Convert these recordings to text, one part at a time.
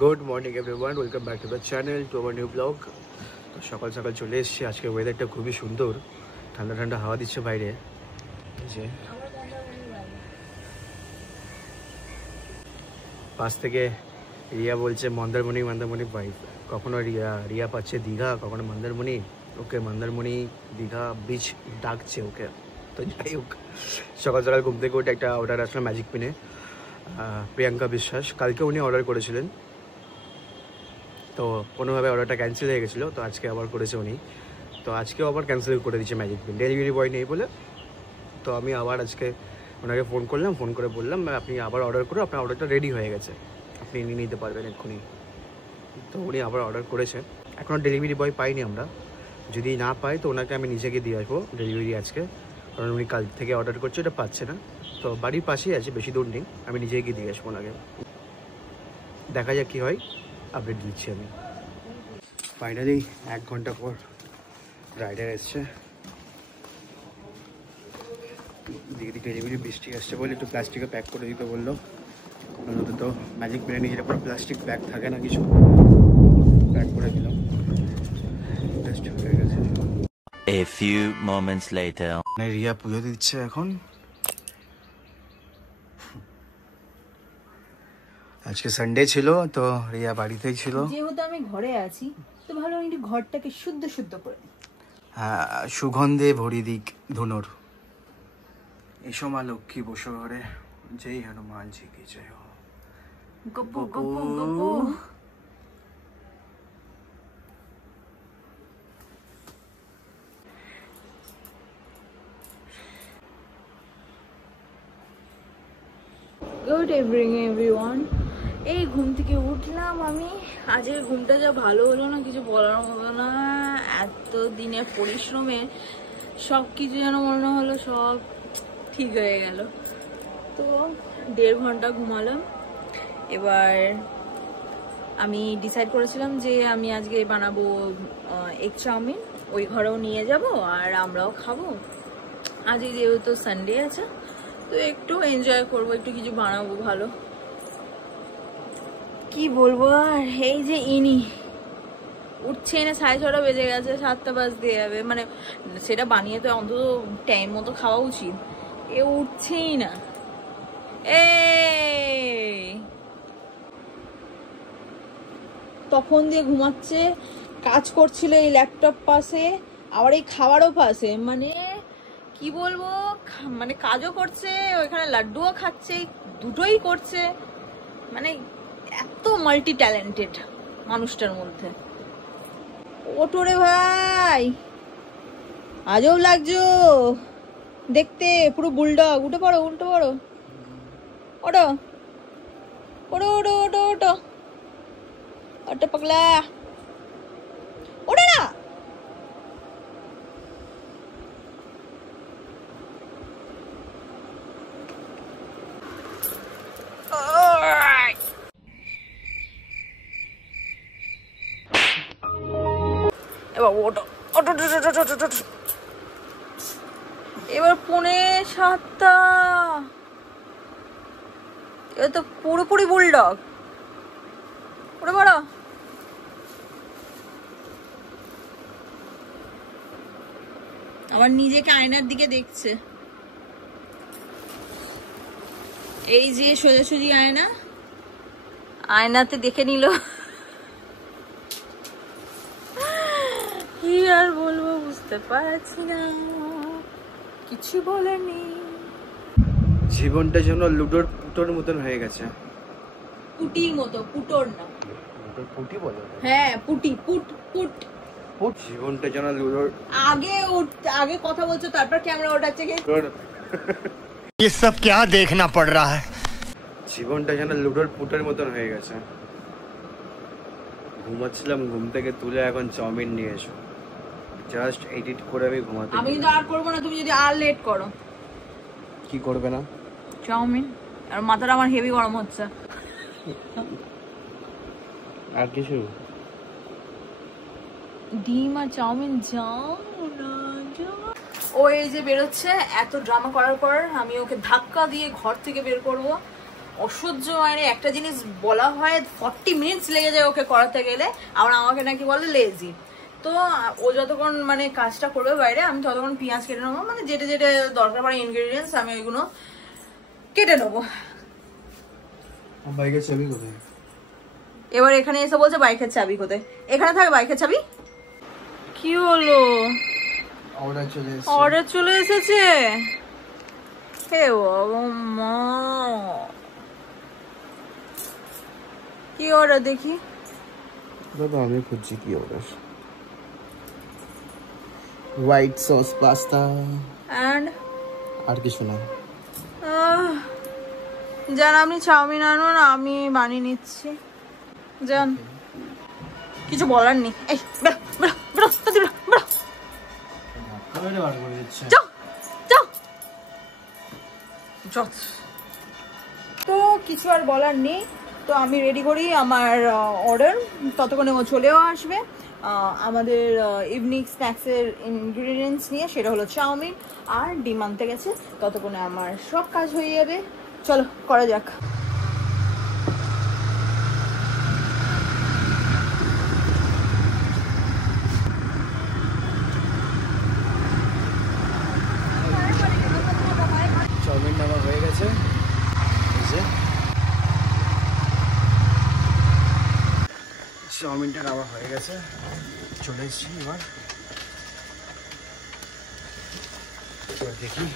Good morning everyone, welcome back to the channel, to our new blog. সকাল সকাল চলে এসেছি। আজকে ওয়েদারটা খুবই সুন্দর, ঠান্ডা ঠান্ডা হাওয়া দিচ্ছে বাইরে। যে পাশ থেকে রিয়া বলছে মন্দারমণি মন্দারমণি বাইক, কখনো রিয়া পাচ্ছে দীঘা, কখনো মন্দারমণি। ওকে মন্দারমণি দীঘা বিচ ডাকছে ওকে। তো যাই হোক, সকাল সকাল ঘুম থেকে উঠে একটা অর্ডার আসলো ম্যাজিক পিনে, প্রিয়াঙ্কা বিশ্বাস। কালকে উনি অর্ডার করেছিলেন, তো কোনোভাবে অর্ডারটা ক্যান্সেল হয়ে গেছিলো, তো আজকে আবার করেছে উনি। তো আজকেও আবার ক্যান্সেল করে দিচ্ছে ম্যাজিক পিন, ডেলিভারি বয় নেই বলে। তো আমি আবার আজকে ওনাকে ফোন করলাম, ফোন করে বললাম আপনি আবার অর্ডার করুন, আপনার অর্ডারটা রেডি হয়ে গেছে, আপনি নিয়ে নিতে পারবেন এক্ষুনি। তো উনি আবার অর্ডার করেছে। এখনও ডেলিভারি বয় পাইনি আমরা, যদি না পাই তো ওনাকে আমি নিজেকে দিয়ে আসবো ডেলিভারি আজকে, কারণ উনি কাল থেকে অর্ডার করছে, ওটা পাচ্ছে না। তো বাড়ির পাশেই আছে, বেশি দূর নেই, আমি নিজেই গিয়ে দিয়ে আসবো ওনাকে। দেখা যাক কী হয়, আপডেট দিচ্ছি আমি। ফাইনালি 1 ঘন্টা পর রাইডার এসছে। দিকে ডেলিভারি বৃষ্টি আসছে বলে একটু প্লাস্টিকে প্যাক করে দিতে বললো। অন্তত তো ম্যাজিক পেনে নিজের পর প্লাস্টিক ব্যাগ থাকে না, কিছু প্যাক করে দিলাম। হয়ে গেছে। A few moments later. Riya পুজো দিচ্ছে এখন। আজকে সানডে ছিল, তো রিয়া বাড়িতেই ছিল। যেহেতু আমি ঘরে আছি, তো ভালো একটু ঘরটাকে শুদ্ধ শুদ্ধ করে দিই। হ্যাঁ, সুগন্ধে ভরি দিক ধনুর। এসো মা লক্ষ্মী বসো ঘরে, জয় হনুমান জি কি জয় হো। Gopu Gopu Gopu. Good evening everyone. এই ঘুম থেকে উঠলাম আমি। আজকের ঘুমটা যা ভালো হলো না, কিছু বলার মতো না। এত দিনের পরিশ্রমে সব কিছু যেন মনে হলো সব ঠিক হয়ে গেল। তো 1.5 ঘন্টা ঘুমালাম। এবার আমি ডিসাইড করেছিলাম যে আমি আজকে বানাবো এগ চাউমিন, ওই ঘরেও নিয়ে যাব আর আমরাও খাবো। আজকে যেহেতু সানডে আছে, তো একটু এনজয় করবো, একটু কিছু বানাবো ভালো। কি বলবো আর, এই যে ইনি উঠছেই না, 6:30 বেজে গেছে, 7টা বাজতে যাবে। মানে সেটা বানিয়ে তো অন্তত টাইম মতো খাওয়া উচিত, এ উঠছেই না। তখন দিয়ে ঘুমাচ্ছে, কাজ করছিল এই ল্যাপটপ পাশে, আবার এই খাবারও পাশে। মানে কি বলবো, মানে কাজও করছে, ওইখানে লাড্ডুও খাচ্ছে, দুটোই করছে। মানে এত মাল্টি ট্যালেন্টেড মানুষটার মধ্যে। ওটো রে ভাই, আজব লাগছো দেখতে, পুরো বুলডগ। উঠে পড়ো, উঠে পড়ো, ওটো ওটো ওটো ওটো ওটো ওটো পাগলা, ওঠে না। এবার ওটো ওটো ওটো। এবার 6:45। এবার তো পুরোপুরি বুলডগ। ওরে বড়, আবার নিজেকে আয়নার দিকে দেখছে। এই যে সোজাসুজি আয়না, আয়নাতে দেখে নিল। কি আর বলবো, বুঝতে পারছি না, কিছু বলেনি। জীবনটা যেন লুডোর পুটোর মতন হয়ে গেছে। পুটির মতো, পুটোর না। লুডোর পুটি বলে? হ্যাঁ পুটি, পুট পুট পুট। জীবনটা যেন লুডোর। আগে কথা বলছো, তারপর ক্যামেরা ওঠাচ্ছে কে? ये सब क्या देखना पड़ रहा है? জীবনটা যেন লুডোর পুটের মতন হয়ে গেছে। ঘুমাচ্ছিলাম, ঘুম থেকে তুলে এখন চাউমিন নিয়ে এসো, জাস্ট এডিট করে আমি ঘুমাতে। আমি কিন্তু আর করবো না, তুমি যদি আর লেট করো। কি করবে না? চাউমিন। আর মাথাটা আমার হেভি গরম হচ্ছে। আর কিছু? ডিম আর চাউমিন। যাও না, যাও। ও এই যে বেরোচ্ছে, এত ড্রামা করার পর আমি ওকে ধাক্কা দিয়ে ঘর থেকে বের করবো। অসহ্য, মানে একটা জিনিস বলা হয় 40 মিনিটস লেগে যায় ওকে করাতে গেলে, আবার আমাকে নাকি বলে লেজি। তো ও যতক্ষণ মানে কাজটা করবে বাইরে, আমি ততক্ষণ পেঁয়াজ কেটে নেবো, মানে যেটা যেটা দরকার পড়ে ইনগ্রেডিয়েন্টস আমি ওইগুলো কেটে নেবো। বাইকের চাবি কোথায়? এবার এখানে এসে বলছে বাইকের চাবি কোথায়? এখানে থাকে বাইকের চাবি। কি হলো? অর্ডার চলে এসেছে। অর্ডার চলে এসেছে? হে মা, কি অর্ডার দেখি? দাদা আমি খুঁজছি কি order. White sauce pasta and আর কিছু না। জান আপনি চাউমিন আনুন, আমি বানিয়ে নিচ্ছি। জান কিছু বলার নেই। এই বেরো বেরো বেরো বেরো বেরো, যাও যাও। তো কিছু আর বলার নেই, তো আমি রেডি করি আমার অর্ডার, ততক্ষণে ও চলেও আসবে আমাদের ইভিনিং স্ন্যাক্সের ইনগ্রিডিয়েন্টস নিয়ে, সেটা হলো চাউমিন আর ডিম আনতে গেছে। ততক্ষণে আমার সব কাজ হয়ে যাবে, চলো করা যাক। চাউমিন আমার হয়ে গেছে, চাউমিনটা আমার হয়ে গেছে, চলে এসেছি। এবার দেখি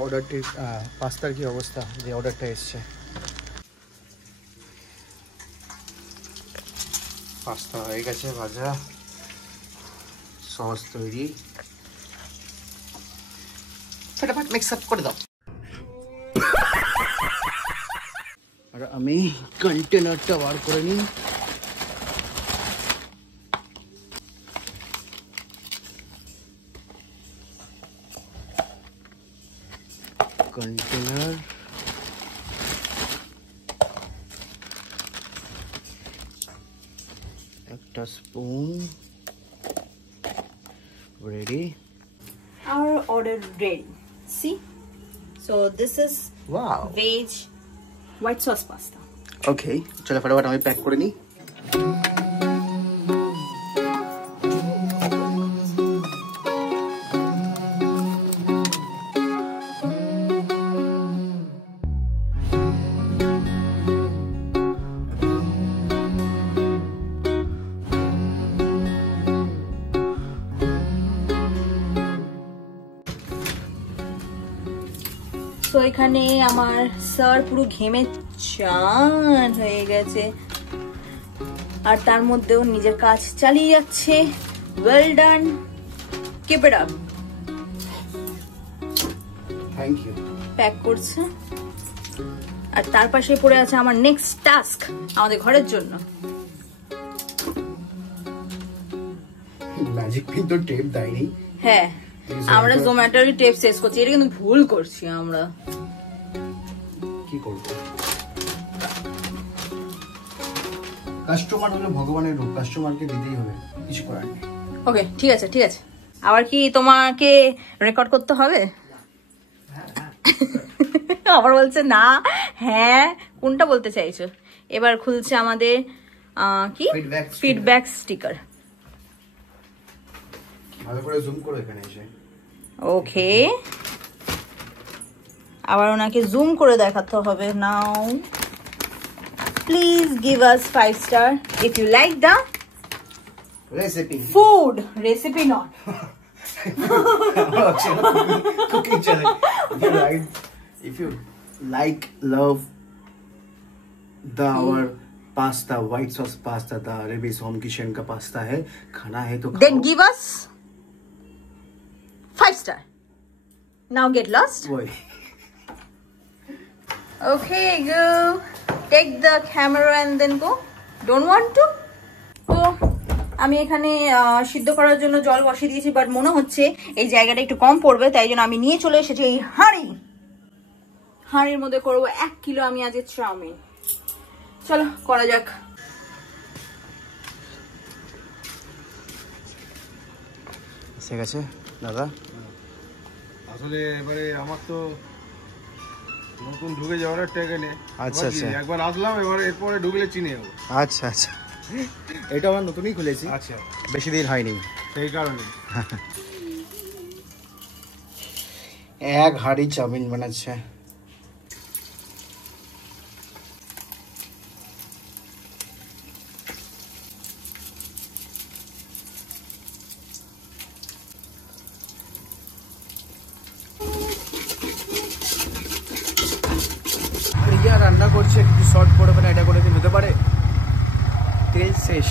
অর্ডারটির পাস্তার কি অবস্থা, যে অর্ডারটা এসছে। পাস্তা হয়ে গেছে ভাজা, সস তৈরি, ফটাফট মিক্স আপ করে দাও। আর আমি কন্টেনারটা বার করে নিই। কন্টেনার, একটা spoon, ready. Our order ready. See, so this is Wow. veg white sauce pasta. Okay, চলো ফটাফট আমি প্যাক করে নিই। তো এখানে আমার স্যার পুরো ঘেমে চান হয়ে গেছে, আর তার মধ্যেও নিজের কাজ চালিয়ে যাচ্ছে। Well done, keep it up. Thank you. Pack করছে, আর তার পাশে পড়ে আছে আমার নেক্সট টাস্ক আমাদের ঘরের জন্য। ম্যাজিক পিন তো টেপ দেয়নি। হ্যাঁ, আমরা জোম্যাটোরই টেপ শেষ করছি, এটা কিন্তু ভুল করছি আমরা। কি করবো, কাস্টমার হলো ভগবানের রূপ, কাস্টমারকে দিতেই হবে, কিছু করার নেই। ওকে ঠিক আছে ঠিক আছে। আবার কি তোমাকে রেকর্ড করতে হবে? আবার বলছে না, হ্যাঁ কোনটা বলতে চাইছো? এবার খুলছে আমাদের কি ফিডব্যাক স্টিকার। ভালো করে জুম করো এখানে এসে। ওকে, আবার ওনাকে জুম করে দেখাতে হবে। Now please give us 5 star if you like the recipe. Food recipe not cooking channel. If you like, love the our pasta, white sauce pasta, the Arabi's home kitchen का pasta है, खाना है तो then give us 5 star. Now get lost. वही। Okay, go take the camera and then go. Don't want to? তো আমি এখানে সিদ্ধ করার জন্য জল বসিয়ে দিয়েছি, বাট মনে হচ্ছে এই জায়গাটা একটু কম পড়বে, তাই জন্য আমি নিয়ে চলে এসেছি এই হাঁড়ির মধ্যে করবো 1 কিলো আমি আজ চাউমিন। চলো করা যাক। এসে গেছে দাদা। আসলে এবারে আমার তো নতুন ঢুকে যাওয়ার ট্রেনে। আচ্ছা আচ্ছা একবার আসলাম, এবার এরপরে ঢুকলে চিনে যাবো। আচ্ছা আচ্ছা, এটা আমার নতুনই খুলেছি, আচ্ছা, বেশি দিন হয়নি, সেই কারণে। এক হাঁড়ি চাউমিন বানাচ্ছে। রিয়া রান্না করছে, কিছু শর্ট পড়বে না, এটা করে দিন হতে পারে। তেল শেষ,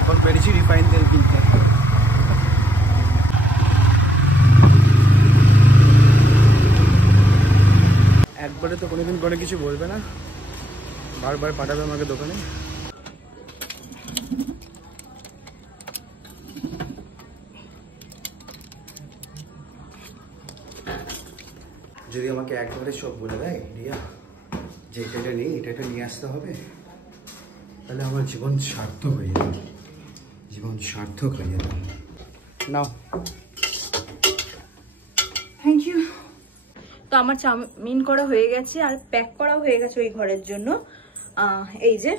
এখন বেরিয়েছি রিফাইন তেল কিনতে। একবারে তো কোনোদিন কোনো কিছু বলবে না, বারবার পাঠাবে আমাকে দোকানে। যদি আমাকে একবারে সব বলে দেয় রিয়া যে এটা নেই, এটা নিয়ে আসতে হবে, তাহলে আমার জীবন সার্থক হয়ে যাবে, জীবন সার্থক হয়ে যাবে। নাও, থ্যাংক ইউ। তো আমার চাউমিন করা হয়ে গেছে আর প্যাক করা হয়ে গেছে ওই ঘরের জন্য। এই যে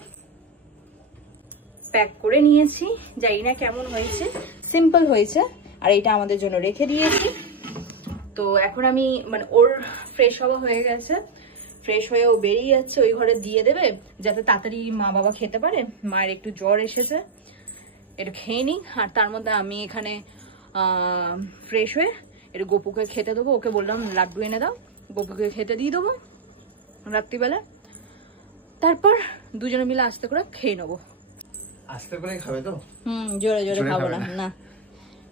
প্যাক করে নিয়েছি, জানি না কেমন হয়েছে, সিম্পল হয়েছে। আর এটা আমাদের জন্য রেখে দিয়েছি। তো এখন আমি মানে ওর ফ্রেশ হওয়া হয়ে গেছে, ফ্রেশ হয়ে ও বেরিয়ে যাচ্ছে, ওই ঘরে দিয়ে দেবে যাতে তাড়াতাড়ি মা বাবা খেতে পারে। মায়ের একটু জ্বর এসেছে, একটু খেয়ে নিই। আর তার মধ্যে আমি এখানে ফ্রেশ হয়ে একটু গপুকে খেতে দেবো। ওকে বললাম লাড্ডু এনে দাও, গপুকে খেতে দিয়ে দেবো রাত্রিবেলা। তারপর দুজনে মিলে আস্তে করে খেয়ে নেবো। আস্তে করে খাবে তো? জোরে জোরে খাবো না। না,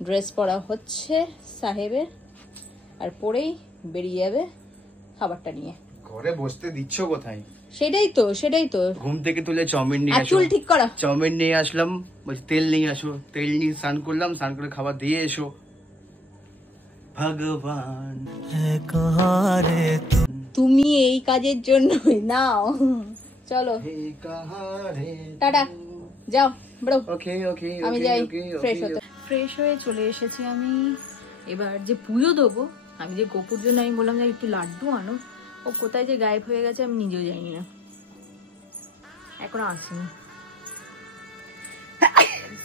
ড্রেস পরা হচ্ছে সাহেবের, আর পরেই বেরিয়ে যাবে খাবারটা নিয়ে। ঘরে বসতে দিচ্ছ কোথায়? সেটাই তো ঘুম থেকে তুলে চাউমিন নিয়ে আসো, চুল ঠিক করা, চাউমিন নিয়ে আসলাম, বলছি তেল নিয়ে আসো, তেল নিয়ে স্নান করলাম, স্নান করে খাবার দিয়ে এসো। ভগবান তুমি এই কাজের জন্যই নাও। চলো টাটা, যাও বড়। ওকে ওকে, আমি যাই ফ্রেশ হতে। ফ্রেশ হয়ে চলে এসেছি আমি। এবার যে পুজো দেবো, আমি যে গোপুর জন্য আমি বললাম যে একটু লাড্ডু আনো, ও কোথায় যে গায়েব হয়ে গেছে আমি নিজেও জানি না, এখনো আসেনি।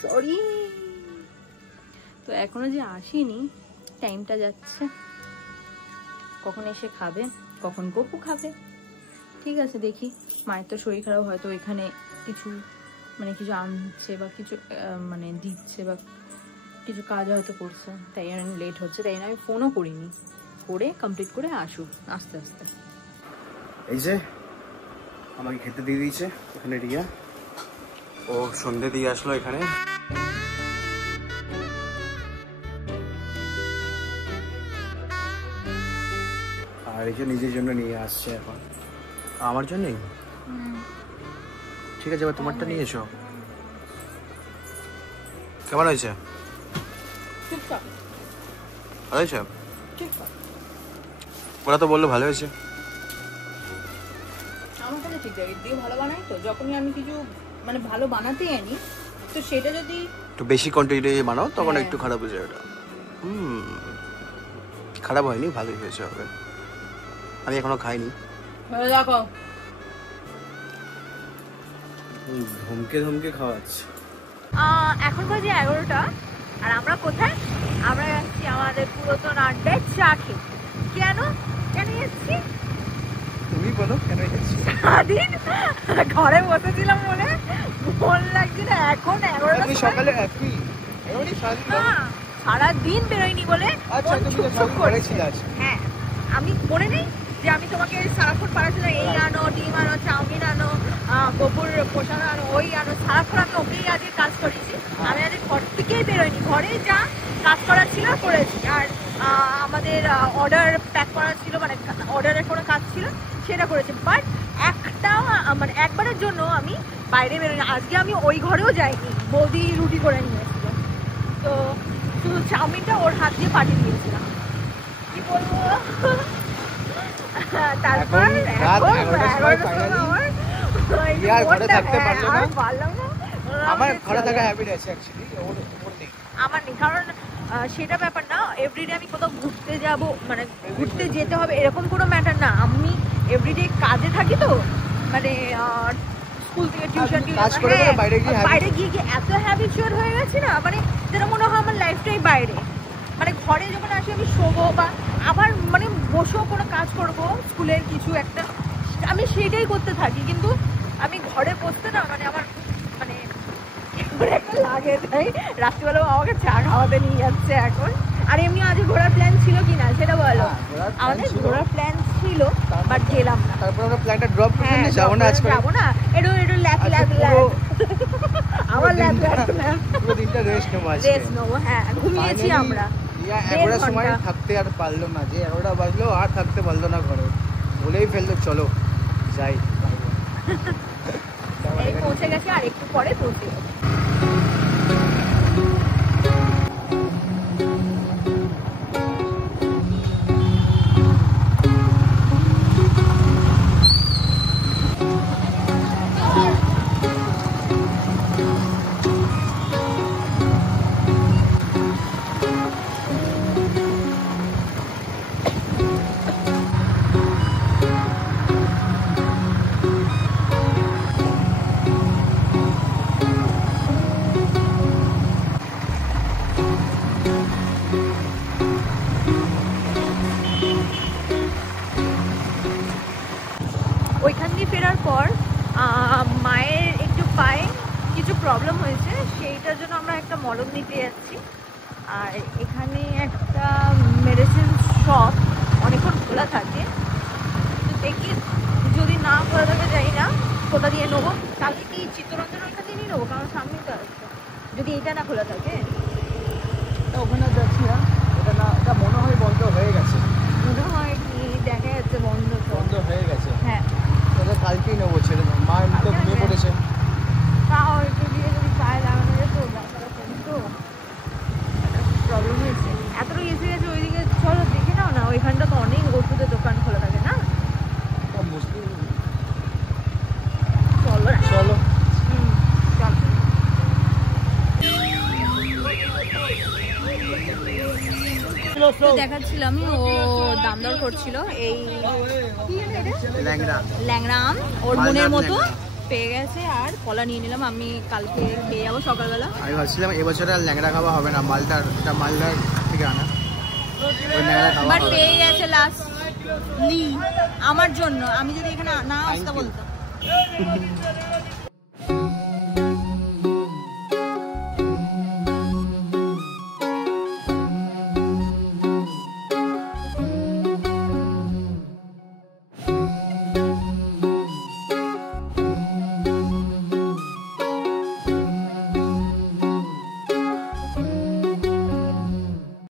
সরি, তো এখনো যে আসেনি, টাইমটা যাচ্ছে, কখন এসে খাবে, কখন গপু খাবে। ঠিক আছে, দেখি। মায়ের তো শরীর খারাপ, হয়তো এখানে কিছু মানে কিছু আনছে বা কিছু মানে দিচ্ছে বা কিছু কাজ হয়তো করছে, তাই জন্য লেট হচ্ছে, তাই জন্য আমি ফোনও করিনি, করে কমপ্লিট করে আসুক আস্তে আস্তে। এই যে আমাকে খেতে দিয়ে দিয়েছে এখানে রিয়া, ও সন্ধে দিয়ে আসলো এখানে। আর এই যে নিজের জন্য নিয়ে আসছে এখন, আমার জন্যই। ঠিক আছে, এবার তোমারটা নিয়ে এসো। কেমন হয়েছে? ভালো হয়েছে? ওরা তো বললো ভালো হয়েছে। আমার কাছে ঠিক আছে, দিয়ে ভালো বানাই তো। যখনই আমি কিছু মানে ভালো বানাতে আনি, তো সেটা যদি একটু বেশি কোয়ান্টিটি বানাও তখন একটু খারাপ হয়ে যায় ওটা। খারাপ হয়নি, ভালোই হয়েছে হবে। আমি এখনো খাইনি। দেখো ধমকে ধমকে খাওয়াচ্ছে। এখন বাজে 11টা, আর আমরা কোথায়? আমরা যাচ্ছি আমাদের পুরাতন আড্ডায় চা খেতে। কেন এসেছি? তুমি বলো কেন এসেছি? সারাদিন ঘরে বসেছিলাম বলে মন লাগছে না। এখন 11টা সকালে সারাদিন বেরোয়নি বলে হ্যাঁ, আমি মনে নেই যে আমি তোমাকে সারাক্ষণ পাঠাচ্ছিলাম এই আনো, ডিম আনো, চাউমিন আনো, গোবর পোষানো আনো, ওই আনো, সারাক্ষণ আমি ওকেই আজকে কাজ করেছি। আমি আজকে ঘর থেকেই বেরোয়নি, ঘরে যা কাজ করার ছিল করেছি। আর আমাদের অর্ডার প্যাক করা ছিল, মানে অর্ডারের কোনো কাজ ছিল সেটা করেছি। বাট মানে একবারের জন্য আমি বাইরে বেরোয়নি। আজকে আমি ওই ঘরেও যাইনি, বৌদি রুটি করে নিয়ে এসেছিল, তো শুধু চাউমিনটা ওর হাত দিয়ে পাঠিয়ে দিয়েছিলাম। কি বলবো, তারপর আমার নেই, কারণ সেটা ব্যাপার না, এভরিডে আমি কোথাও ঘুরতে যাব, মানে ঘুরতে যেতে হবে এরকম কোনো ম্যাটার না। আমি এভরিডে কাজে থাকি তো, মানে স্কুল থেকে টিউশন বাইরে গিয়ে গিয়ে এত হ্যাবিচুয়াল হয়ে গেছি না, মানে যেটা মনে হয় আমার লাইফটাই বাইরে। মানে ঘরে যখন আসি আমি শোবো বা আবার মানে বসেও কোনো কাজ করবো স্কুলের কিছু একটা, আমি সেইটাই করতে থাকি। কিন্তু আমি ঘরে বসতে না মানে আমার মানে একটা লাগে, তাই রাত্রিবেলাও আমাকে চা খাওয়াতে নিয়ে যাচ্ছে এখন। আর এমনি আজ ঘোরার প্ল্যান ছিল কি না সেটা বলো। আমাদের ঘোরার প্ল্যান ছিল বাট গেলাম না। তারপর আমরা প্ল্যানটা ড্রপ করে দিই, যাবো না আজকে, যাবো না, একটু ল্যাপ আমার ল্যাপ পুরো দিনটা রেস্ট নেবো আজকে। রেস্ট নেবো, হ্যাঁ ঘুমিয়েছি আমরা। 11টার সময় থাকতে আর পারলো না, যে 11টা বাজলো আর থাকতে পারলো না ঘরে, বলেই ফেললো চলো যাই। এই পৌঁছে গেছে, আর একটু পরে পৌঁছে গেছে। ওইখান দিয়ে ফেরার পর মায়ের একটু পায়ে কিছু প্রবলেম হয়েছে, সেইটার জন্য আমরা একটা মলম নিতে যাচ্ছি। আর এখানে একটা মেডিসিন শপ অনেকক্ষণ খোলা থাকে, তো দেখি যদি না খোলা থাকে যাই না কোথা দিয়ে নেবো। তাহলে কি চিত্তরঞ্জন ওইখান দিয়ে নিয়ে নেবো, কারণ সামনে তো আছে। যদি এটা না খোলা থাকে ওখানে যাচ্ছি না, এটা না, এটা মনে হয় বন্ধ হয়ে গেছে, মনে হয় কি দেখা যাচ্ছে বন্ধ তো। বন্ধ হয়ে গেছে। হ্যাঁ, তাহলে কালকেই নেবো, ছেড়ে দেবো, মা এমনি তো ঘুমিয়ে পড়েছে। তাও একটু দিয়ে যদি পায়ে লাগানো যেত, ব্যথাটা কমতো। প্রবলেম হয়েছে, এতটা এসে গেছে ওইদিকে। চলো দেখে নাও না, ওইখানটা তো অনেক ওষুধের দোকান খোলা থাকে না। মুশকিল। চলো না, চলো। চলো। তো দেখাচ্ছিলাম ও দাম দর করছিল এই ল্যাংড়া ল্যাংড়া আম, ওর মালদার মনের মতো ল্যাংড়া। পেয়ে গেছে। আর কলা নিয়ে নিলাম, আমি কালকে খেয়ে যাবো সকালবেলা। আমি ভাবছিলাম এবছর আর ল্যাংড়া খাওয়া হবে না, মালদার, এটা মালদার থেকে আনা, ওই ল্যাংড়া খাওয়া বাট হবে। পেয়ে গেছে লাস্টলি আমার জন্য। আমি যদি এখানে না আসতে বলতো